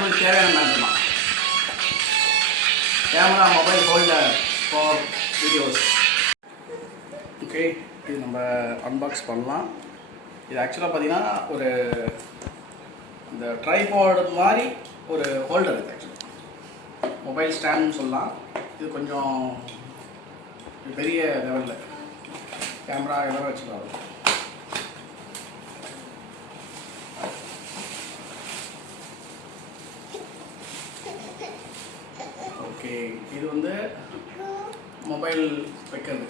நம்மளுக்கு தேவையான மேட்டர் தான். Camera mobile holder for videos. Okay, இது நம்ம அன்பாக்ஸ் பண்ணலாம். இது ஆக்சுவலாக பார்த்தீங்கன்னா ஒரு இந்த ட்ரைபாட் மாதிரி ஒரு ஹோல்டர் இருக்குது. ஆக்சுவலாக மொபைல் ஸ்டாண்டுன்னு சொல்லலாம். இது கொஞ்சம் பெரிய லெவலில் கேமரா எல்லாம் வச்சுக்கலாம். ஓகே, இது வந்து மொபைல் வைக்கிறது.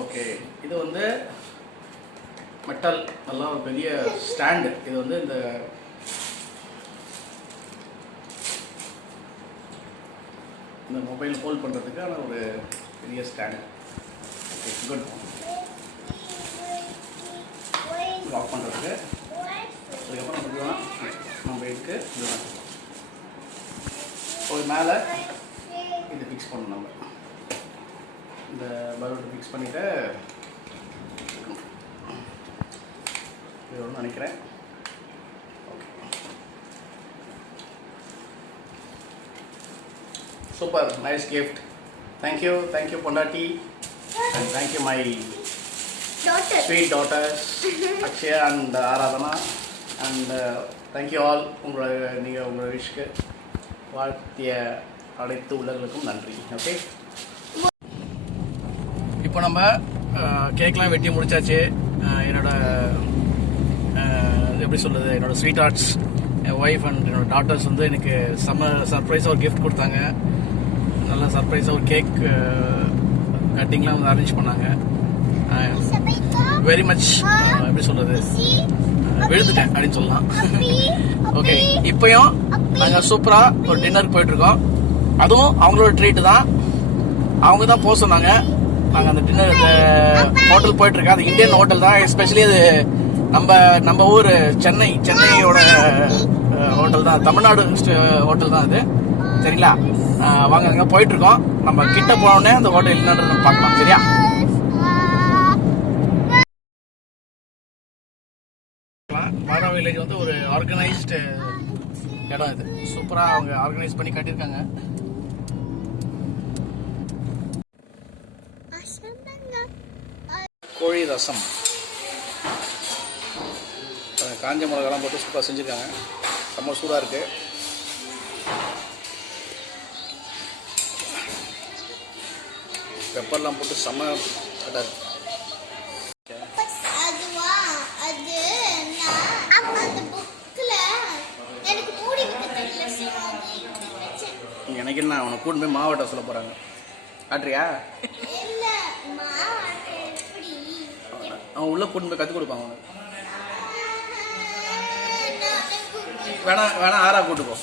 ஓகே, இது வந்து மெட்டல் நல்லா ஒரு பெரிய ஸ்டாண்டு. இது வந்து இந்த மொபைல் ஹோல்ட் பண்ணுறதுக்கான ஒரு பெரிய ஸ்டாண்டு. Okay, good. லாக் பண்ணுறதுக்கு அதுக்கப்புறம் பார்த்தீங்கன்னா மொபைலுக்கு இதுதான். ஒரு மேலே இது ஃபிக்ஸ் பண்ணணும். நம்ம இந்த பலூன் ஃபிக்ஸ் பண்ணிவிட்டு இது ஒன்று நினைக்கிறேன். Okay, super, nice gift. Thank you பொண்டாட்டி, and thank you my sweet daughters Akshaya and Aradhana, and thank you all. நீங்கள் உங்களோட விஷுக்கு வாழ்த்திய அனைத்து உள்ளவர்களுக்கும் நன்றி. ஓகே, இப்போ நம்ம கேக்லாம் வெட்டி முடிச்சாச்சு. என்னோட எப்படி சொல்கிறது, என்னோடய sweet arts N wife and என்னோடய டாட்டர்ஸ் வந்து எனக்கு சர்ப்ரைஸாக ஒரு கிஃப்ட் கொடுத்தாங்க. நல்லா சர்ப்ரைஸாக ஒரு கேக் கட்டிங்லாம் வந்து அரேஞ்ச் பண்ணாங்க. வெரி மச் எப்படி சொல்கிறது, விழுந்துட்டேன் அப்படின்னு சொல்லலாம். ஓகே, இப்போயும் நாங்கள் சூப்பராக ஒரு டின்னருக்கு போயிட்டுருக்கோம். அதுவும் அவங்களோட ட்ரீட்டு தான். அவங்க தான் போக சொன்னாங்க. நாங்கள் அந்த டின்னர் ஹோட்டல் போயிட்டுருக்கோம். அது இந்தியன் ஹோட்டல் தான். எஸ்பெஷலி அது நம்ம ஊர் சென்னையோட ஹோட்டல் தான், தமிழ்நாடு ஹோட்டல் தான் அது. சரிங்களா, வாங்க அங்கே போயிட்டுருக்கோம். நம்ம கிட்ட போனோடனே அந்த ஹோட்டல் என்னன்றது பார்க்கலாம். சரியா, மாரா வில்லேஜ் வந்து ஒரு ஆர்கனைஸ்டு இடம். இது சூப்பராக அவங்க ஆர்கனைஸ் பண்ணி கட்டியிருக்காங்க. கோழி ரசம், காஞ்ச மிளகாலாம் போட்டு சூப்பராக செஞ்சுருக்காங்க. செம்ம சூடாக இருக்குது. பெப்பர்லாம் போட்டு செம்ம கட்டாக இருக்குது. எனக்கு என்ன, அவனை கூட்டு போய் மாவட்ட சொல்ல போகிறாங்க. ஆட்ரியா அவன் உள்ளே கூட்டு போய் கற்றுக் கொடுப்பான். அவனுக்கு வேணா ஆறா கூட்டு போ.